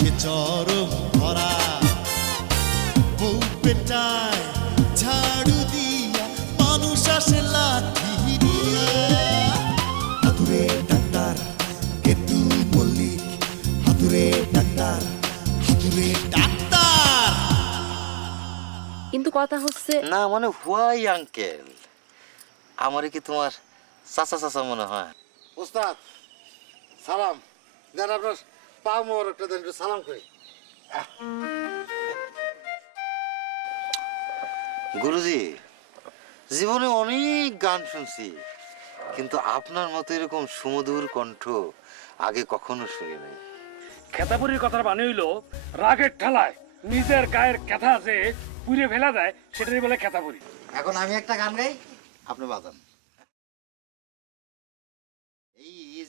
সে চরম ধরা। বউ পেটায় ঝাড়ু দিয়া মানুষ আসে হাতুরে ডাক্তার কেতু মল্লিক। হাতুরে ডাক্তার হাতুরে ডাক্তার। কিন্তু কথা হচ্ছে না মানে হোয়াই আঙ্কেল আমারে কি তোমার চাচা চাচা মনে হয়? ওস্তাদ সালাম। দেন আপনার পা মোর দেন একটু সালাম করি। গুরুজি জীবনে অনেক গান শুনছি কিন্তু আপনার মতো এরকম সুমধুর কণ্ঠ আগে কখনো শুনি নাই। খেতাপুরির কথার মানে হইল রাগের ঠেলায় নিজের গায়ের ক্যাথা যে পুড়ে ফেলা দেয় সেটাই বলে খেতাপুরি এখন আমি একটা গান গাই আপনি বাজান।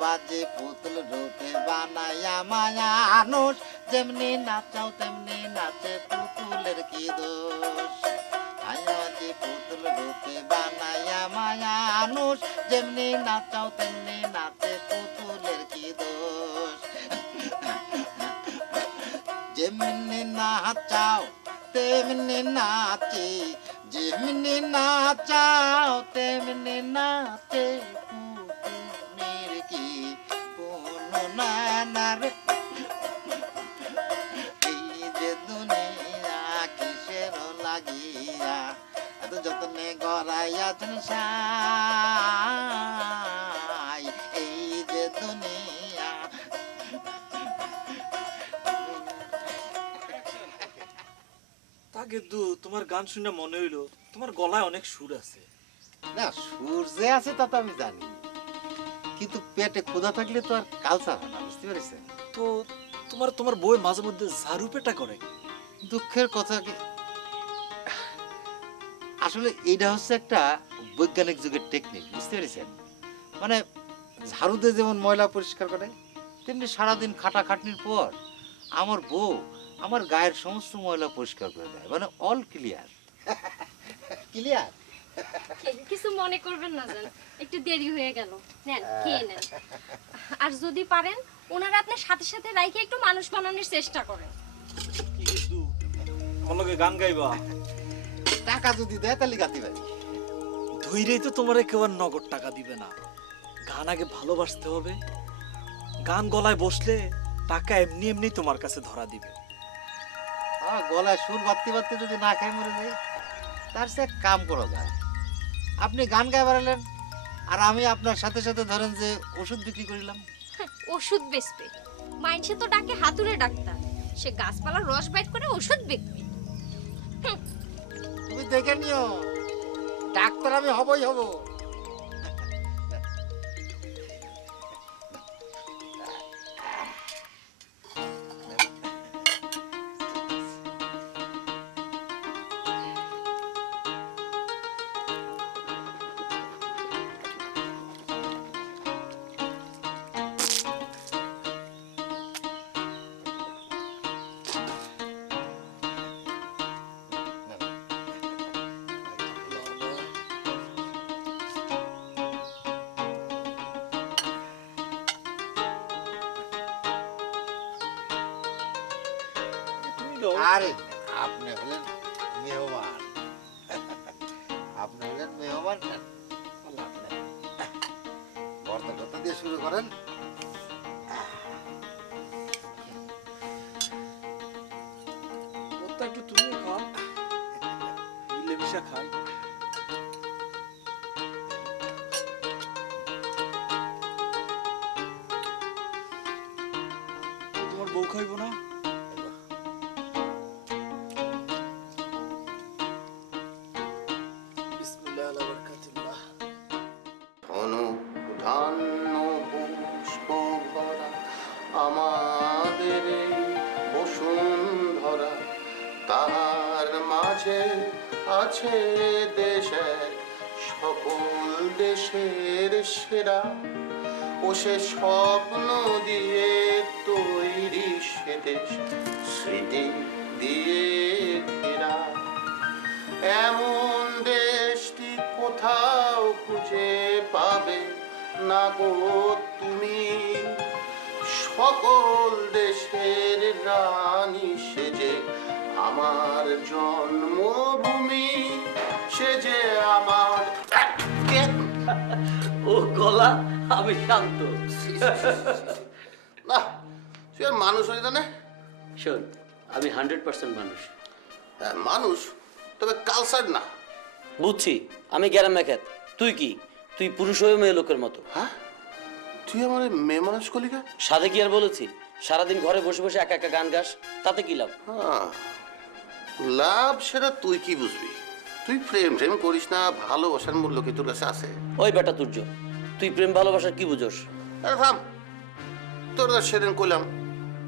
বাজে পুতুল রূপে বানায়া মায়ানুষ যেমনি নাচাও, তেমনি নাচে পুতুলের কি দোষ? ছায়া বাজে পুতুল রূপে বানায়া মায়ানুষ যেমনি নাচাও, তেমনি নাচে পুতুলের কি দোষ? যেমনি নাচাও, তেমনি নাচে। যেমনি নাচাও, তেমনি নাচে গড়াইয়াছেন সাই এই যে দুনিয়া। তা কিন্তু তোমার গান শুনে মনে হইল তোমার গলায় অনেক সুর আছে। না সূর্যে আছে তা তো আমি জানি। কিন্তু পেটে ক্ষুধা থাকলে তো আর কালচার হয় না বুঝতে পেরেছেন? তো তোমার তোমার বই মাঝে মধ্যে ঝাড়ু পেটা করে? দুঃখের কথা কি আসলে এইটা হচ্ছে একটা বৈজ্ঞানিক যুগের টেকনিক বুঝতে পেরেছেন? মানে ঝাড়ুতে যেমন ময়লা পরিষ্কার করে তেমনি সারাদিন খাটাখাটনির পর আমার বউ আমার গায়ের সমস্ত ময়লা পরিষ্কার করে দেয় মানে অল ক্লিয়ার ক্লিয়ার কিছু মনে করবেন না জান। একটু দেরি হয়ে গেল। নেন খেয়ে নেন। আর যদি পারেন ওনারা আপনার সাথে সাথে রাইখে একটু মানুষ বানানোর চেষ্টা করেন। কিন্তু আমার লগে গান গাইবা? টাকা যদি দেয় তাহলে গাতি পারি ধৈরেই তো তোমার কেউ আর নগদ টাকা দিবে না। গান আগে ভালোবাসতে হবে। গান গলায় বসলে টাকা এমনি এমনি তোমার কাছে ধরা দিবে। আমার গলায় সুর বাড়তে বাড়তে যদি না খাই মরে যাই তার সে কাম করা যায়। আপনি গান গায়ে বেড়ালেন আর আমি আপনার সাথে সাথে ধরেন যে ওষুধ বিক্রি করিলাম। হ্যাঁ, ওষুধ বেচবে। মাইনসে তো ডাকে হাতুড়ে ডাক্তার। সে গাছপালার রস বাইট করে ওষুধ বিকবে তুমি দেখে নিও। ডাক্তার আমি হবই হব। দাও আরে আপনি হলেন মেহমান। আপনি হলেন মেহমান বর্তা টর্তা দিয়ে শুরু করেন। ওটা একটু তুমিও খাও। মিলে মিশা খাই। মাঝে আছে দেশে, সকল দেশের সেরা। ও সে স্বপ্ন দিয়ে তৈরি সে দেশ, স্মৃতি দিয়ে ঘেরা। এমন দেশটি কোথাও খুঁজে পাবে না গো তুমি? সকল দেশের রানী আমার জন্মভূমি সে যে আমার ও গলা আমি শান্ত। না সে আর মানুষ হয়ে না শোন আমি হান্ড্রেড পার্সেন্ট মানুষ। হ্যাঁ, মানুষ তবে কালচার না। বুঝছি আমি গ্যারাম ম্যাখাত তুই কি? তুই পুরুষ হয়ে মেয়ে লোকের মতো। হ্যাঁ? তুই আমার মেয়ে মানুষ কলিকা সাথে কি আর বলেছি? সারাদিন ঘরে বসে বসে একা একা গান গাস তাতে কি লাভ? হ্যাঁ, লাভ সেটা তুই কি বুঝবি? তুই প্রেম প্রেম করিস না ভালোবাসার মূল্য কি তোর কাছে আছে? ওই বেটা তুর্য তুই প্রেম ভালোবাসার কি বুঝোস? আরে থাম। তোর কাছে সেদিন কইলাম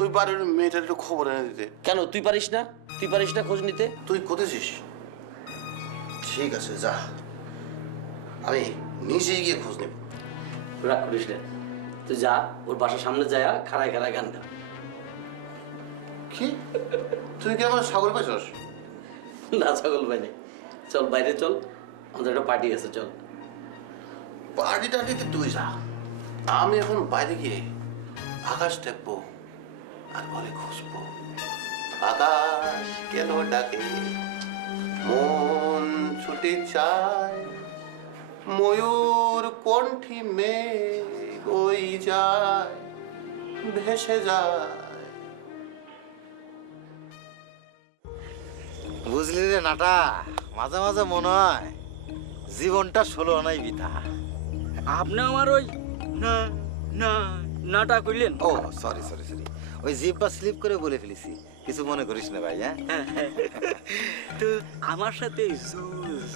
ওই বাড়ির মেয়েটার একটু খবর এনে দিতে। কেন তুই পারিস না? তুই পারিস না খোঁজ নিতে? তুই কোথাছিস ঠিক আছে যা। আমি নিজেই গিয়ে খোঁজ নেব। রাগ করিস না। তুই যা ওর বাসার সামনে যায় খাড়ায় খাড়ায় গান গা কি? তুই কি আমার ছাগল পাইছস? না ছাগল বাইরে চল বাইরে চল। আমাদের একটা পার্টি আছে চল। পার্টি টার্টিতে তুই যা। আমি এখন বাইরে গিয়ে আকাশ দেখব আর বলে খুঁজবো আকাশ কেন ডাকে? মন ছুটে চায়। ময়ূর কণ্ঠী মেঘ ওই যায়। ভেসে যায়। বুঝলি রে নাটা মাঝে মাঝে মনে হয় জীবনটা ষোলো আনাই বিধা আপনি আমার ওই না না নাটা কইলেন? ও সরি সরি সরি ওই জিপটা স্লিপ করে বলে ফেলেছি। কিছু মনে করিস না ভাই হ্যাঁ? তো আমার সাথে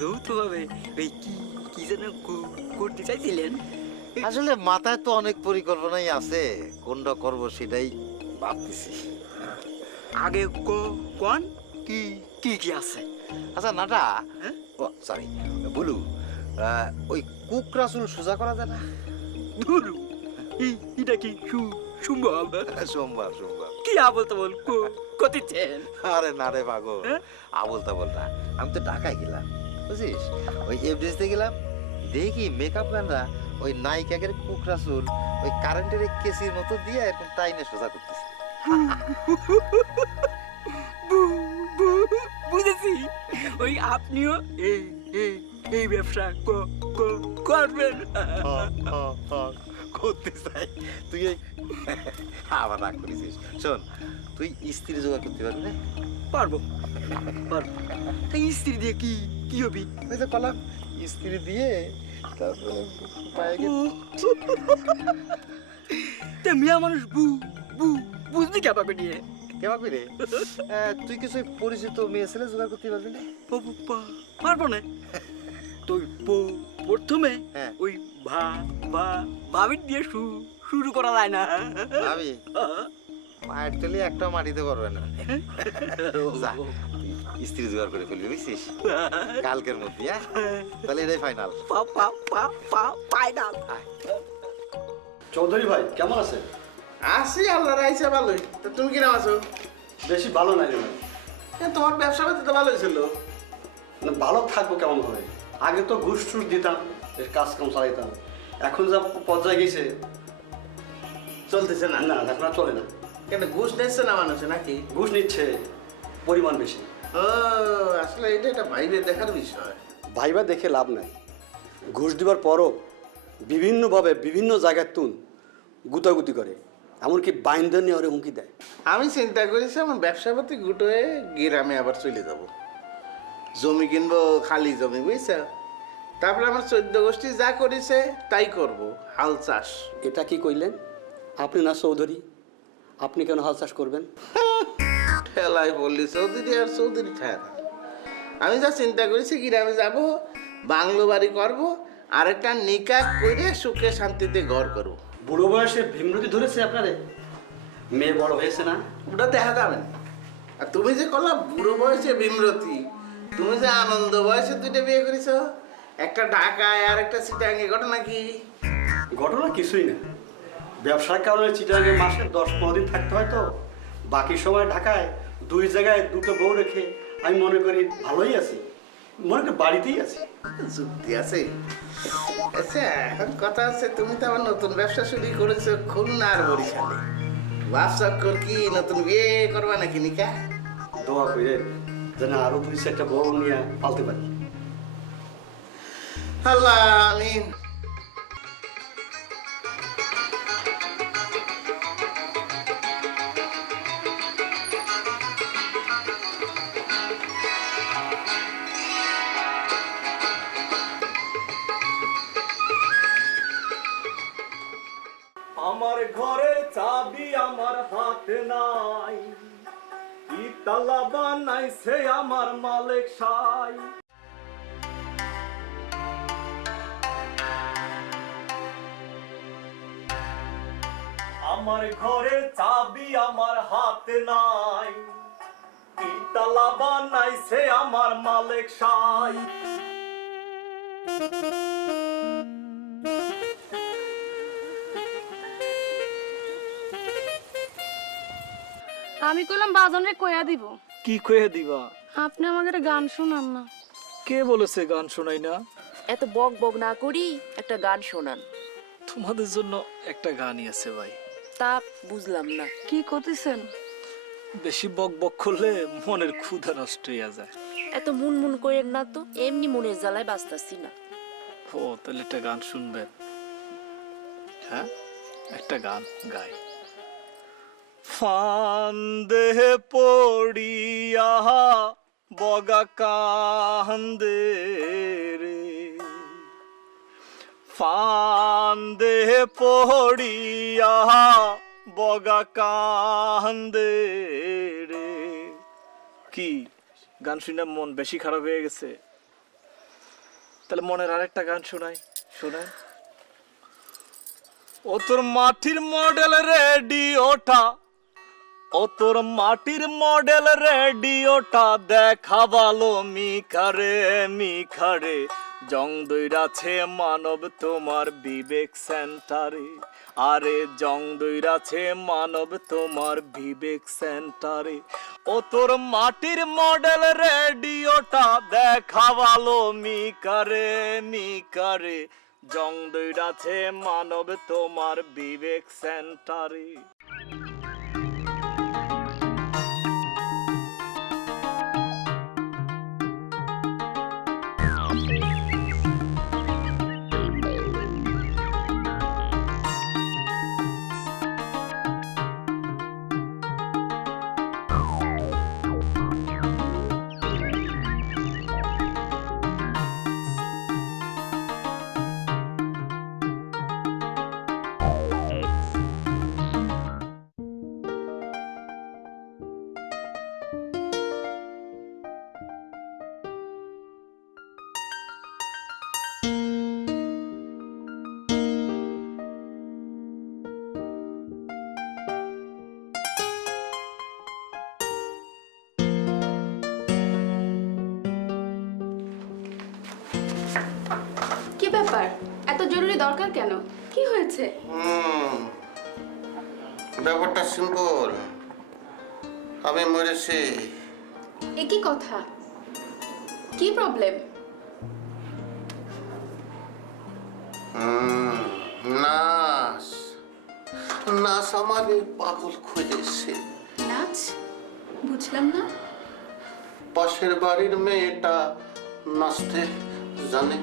যৌথভাবে ওই কি কি যেন করতে চাইছিলেন? আসলে মাথায় তো অনেক পরিকল্পনাই আছে। কোনটা করব সেটাই ভাবতেছি। আগে কোন? কি? কি কি আছে? আচ্ছা নাটা হ্যাঁ? ও সরি বলু ওই কুকরাসুল সোজা করা যায় না? ধরু এই- এটা কি সু- সম্ভব সোমবার সোমবার কি আবল তাবল ক- কতিছেন আরে না রে পাগল হ্যাঁ? আবল তাবল না। আমি তো ঢাকায় গেলাম বুঝিস? ওই এফডিসতে গেলাম দেখি মেকআপ ম্যানরা ওই নায়িকাকের কুকরা চুল ওই কারেন্টের কেসির মতো দিয়ে এরকম টাইনে সোজা করতেছে। বুঝেছি। ওই আপনিও এই এই এই ব্যবসা করবেন। করতে চাই। তুই এই আবার রাগ করেছিস। শোন তুই স্ত্রী জোগাড় করতে পারবি না? পারব পারব। তাই স্ত্রী দিয়ে কি কি হবি? ওই যে কলাম স্ত্রী দিয়ে তারপরে মিয়া মানুষ বু বু বুঝলি কে পাবে নিয়ে? করে তুই কিছু পরিচিত মেয়ে ছেলে জোগাড় করতে পারবি না? পারব না। তুই প্রথমে হ্যাঁ। ওই ভা ভা ভাবির দিয়ে শুরু করা যায় না। ভাবি? মায়ের তলি একটা মাটিতে করবে না। স্ত্রী জোগাড় করে ফেলবি বুঝছিস? কালকের মধ্যে হ্যাঁ? তাহলে এটাই ফাইনাল ফাইনাল চৌধুরী ভাই কেমন আছেন? আসি আল্লাহ রাইছে ভালোই। তা তুমি কিরম আছো? বেশি ভালো নাই ভাই। এ, তোমার ব্যবসা পাতি তো ভালোই ছিল। না, ভালো থাকব কেমন হবে আগে তো ঘুষ টুস দিতাম বেশ কাজ কাম চালাইতাম। এখন যা পর্যায়ে গেছে চলতেছে না না এখন আর চলে না। কেন ঘুষ নিচ্ছে না মানুষে নাকি? ঘুষ নিচ্ছে পরিমাণ বেশি। ও আসলে এটা একটা ভাইবে দেখার বিষয়। ভাইবা দেখে লাভ নাই। ঘুষ দিবার পরও বিভিন্নভাবে বিভিন্ন জায়গায় তুন গুতাগুতি করে। এমনকি বাইন্দা নিয়ে ওরে হুমকি দেয়। আমি চিন্তা করেছি আমার ব্যবসা পাতি গুটোয়ে গ্রামে আবার চলে যাব। জমি কিনবো খালি জমি বুঝছ? তারপরে আমার চোদ্দ গোষ্ঠী যা করেছে তাই করব। হাল চাষ। এটা কি কইলেন? আপনি না চৌধুরী? আপনি কেন হাল চাষ করবেন? ঠেলাই বললি চৌধুরী আর চৌধুরী ঠেলা। আমি যা চিন্তা করেছি গ্রামে যাব বাংলো বাড়ি করব আর একটা নিকাক করে সুখে শান্তিতে ঘর করব। বুড়ো বয়সে ভীমরতি ধরেছে আপনারে? মেয়ে বড় হয়েছে না? ওটা দেখা যাবে না। আর তুমি যে করলা বুড়ো বয়সে ভীমরতি তুমি যে আনন্দ বয়সে দুইটা বিয়ে করেছ একটা ঢাকায় আর একটা সিটাঙ্গে ঘটনা কি? ঘটনা কিছুই না। ব্যবসার কারণে চিটাগাঙ্গে মাসে দশ পনেরো দিন থাকতে হয় তো। বাকি সময় ঢাকায় দুই জায়গায় দুটো বউ রেখে আমি মনে করি ভালোই আছি। মনে করি বাড়িতেই আছে। যুক্তি আছে। আচ্ছা এখন কথা আছে তুমি তো আবার নতুন ব্যবসা শুরু করেছ খুলনা আর বরিশালে। বাপ কর কি নতুন বিয়ে করবা নাকি নিকা? দোয়া করে যেন আরও দুই চারটা বউ নিয়ে পালতে পারি। আল্লাহ আমিন। নাই। কি তালা বানাইছে আমার মালিক সাই? আমার ঘরের চাবি আমার হাতে নাই। কি তালা বানাইছে আমার মালিক সাই? আমি কইলাম বাজনের কয়া দিব। কি কয়ে দিবা? আপনি আমাকে গান শোনান না। কে বলেছে গান শোনাই না? এত বক বক না করি একটা গান শোনান। তোমাদের জন্য একটা গানই আছে ভাই। তা বুঝলাম না। কি করতেছেন? বেশি বক বক করলে মনের ক্ষুধা নষ্ট হইয়া যায়। এত মুন মুন করেন না তো এমনি মনের জ্বালায় বাঁচতাছি না। ও তাহলে একটা গান শুনবেন। হ্যাঁ? একটা গান গাই। ফান্দে পড়িয়া বগা কান্দে রে। ফান্দে পড়িয়া বগা কান্দে রে। কি? গান শুনে মন বেশি খারাপ হয়ে গেছে। তাহলে মনের আরেকটা গান শোনাই শোনাই। ও তোর মাটির মডেল রেডিওটা ও তোর মাটির মডেল রেডিওটা দেখা ভালো মিখারে মিখারে। জং দইরাছে মানব, তোমার বিবেক সেন্টারে। আরে, জং দইরাছে মানব, তোমার বিবেক সেন্টারে। ও তোর মাটির মডেল রেডিওটা দেখা ভালো মিকারে মিকারে জং দইরাছে মানব, তোমার বিবেক সেন্টারে। কি ব্যাপার? এত জরুরি দরকার কেন? কি হয়েছে? ব্যাপারটা সিম্পল আমি মরেছি। এ কি কথা? কি প্রবলেম নাস নাস আমাকে পাগল খুঁজেছে। নাচ? বুঝলাম না। পাশের বাড়ির মেয়েটা নাচতে জানে।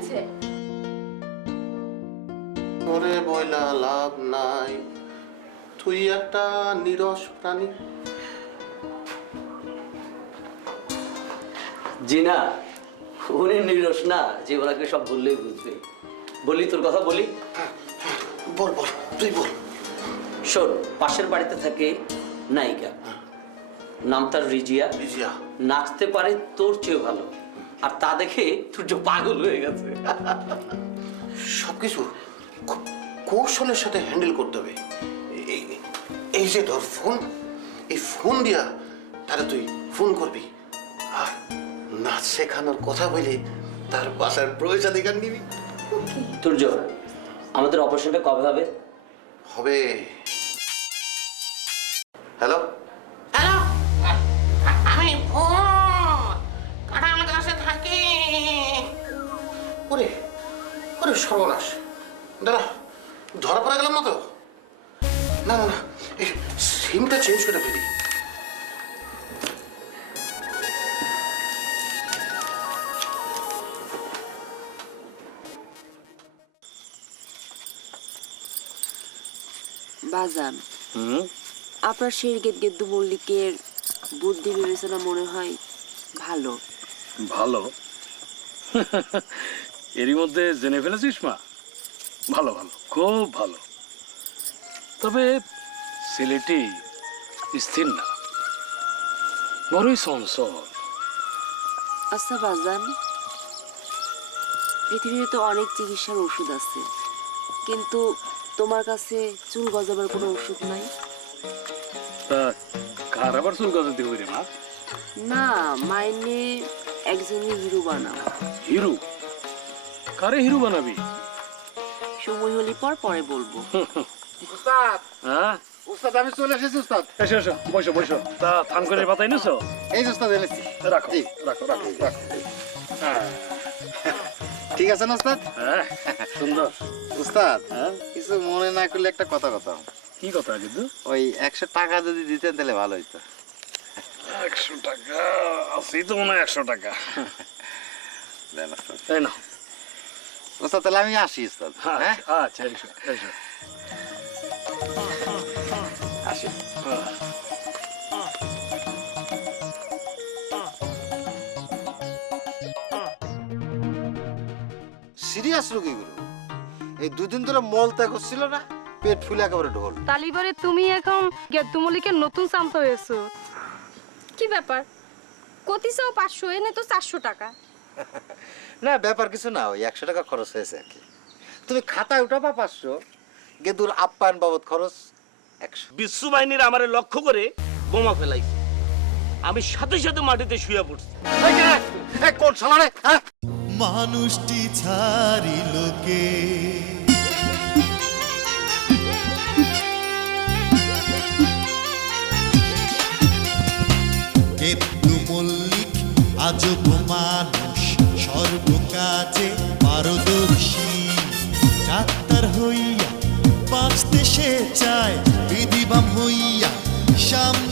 হয়েছে বইলা লাভ নাই তুই একটা নিরস প্রাণী। জি না উনি নিরস না যে ওনাকে সব বললেই বুঝবে। বলি তোর কথা বলি? বল বল তুই বল। শোন পাশের বাড়িতে থাকে নায়িকা। নাম তার রিজিয়া। রিজিয়া। নাচতে পারে তোর চেয়ে ভালো। আর তা দেখে তোর যে পাগল হয়ে গেছে। সবকিছু খুব কৌশলের সাথে হ্যান্ডেল করতে হবে। এই- এই যে ধর ফোন এই ফোন দিয়া তারা তুই ফোন করবি। আর নাচ শেখানোর কথা বলে তার বাসার প্রবেশাধিকার নিবি। তুর্য আমাদের অপারেশনটা কবে হবে? হবে হ্যালো হ্যালো আমি ফোন ওরে ওরে সর্বনাশ। দাঁড়া ধরা পড়ে গেলাম না তো? না না না সিমটা চেঞ্জ করে ফেলি। বাজান। আপনার সেই গেদ গেদ্দু মল্লিকের বুদ্ধি বিবেচনা মনে হয় ভালো। ভালো? এরই মধ্যে জেনে ফেলেছিস মা? ভালো ভালো খুব ভালো। তবে ছেলেটি স্থির না। বড়ই চঞ্চল আচ্ছা বাজান। পৃথিবীতে তো অনেক চিকিৎসার ওষুধ আছে। কিন্তু তোমার কাছে চুল গজাবার কোনো ওষুধ নাই? তা কার আবার চুল গজাতে হইরে মা? না মাইনে একজনই হিরো বানাও। হিরু? কারে হিরু বানাবি? সময় হলে পর পরে বলব। উস্তাদ! হ্যাঁ? উস্তাদ আমি চলে এসেছি উস্তাদ। এসো এসো বসো বসো। তা থান করে পাতা এনেছো এই যে উস্তাদ এনেছি। রাখো জি। রাখো রাখো রাখো। হ্যাঁ। ঠিক আছে না উস্তাদ? হ্যাঁ সুন্দর। উস্তাদ হ্যাঁ? কিছু মনে না করলে একটা কথা কথা। কি কথা কিন্তু? ওই একশো টাকা যদি দিতেন তাহলে ভালো হইতো। একশো টাকা? আছেই তো মনে হয় একশো টাকা। তাই না উস্তাদ তাহলে আমি আসি উস্তাদ হ্যাঁ আচ্ছা এসো এসো। আসি। সিরিয়াস রোগীগুলো এই দুদিন ধরে মল ত্যাগ হচ্ছিল না পেট ফুলে একেবারে ঢোল। তালিবারে তুমি এখন গেদ্দুমলিকের নতুন চামচা হয়েছো। কি ব্যাপার? কতি চাও পাঁচশো এনে তো চারশো টাকা। না ব্যাপার কিছু না ওই একশো টাকা খরচ হয়েছে আর কি। তুমি খাতায় উঠাবা পাঁচশো গেদুর আপ্যায়ন বাবদ খরচ একশো। বিশ্ব বাহিনীর আমারে লক্ষ্য করে বোমা ফেলাইছে। আমি সাথে সাথে মাটিতে শুয়ে পড়ছি। কোন শালা রে হ্যাঁ? মানুষটি ছাড়িল কে? কেতু মল্লিক আজব মানুষ সর্বকাজে পারদর্শী। ডাক্তার হইয়া বাঁচতে সে চায় বিধিবাম হইয়া সামনে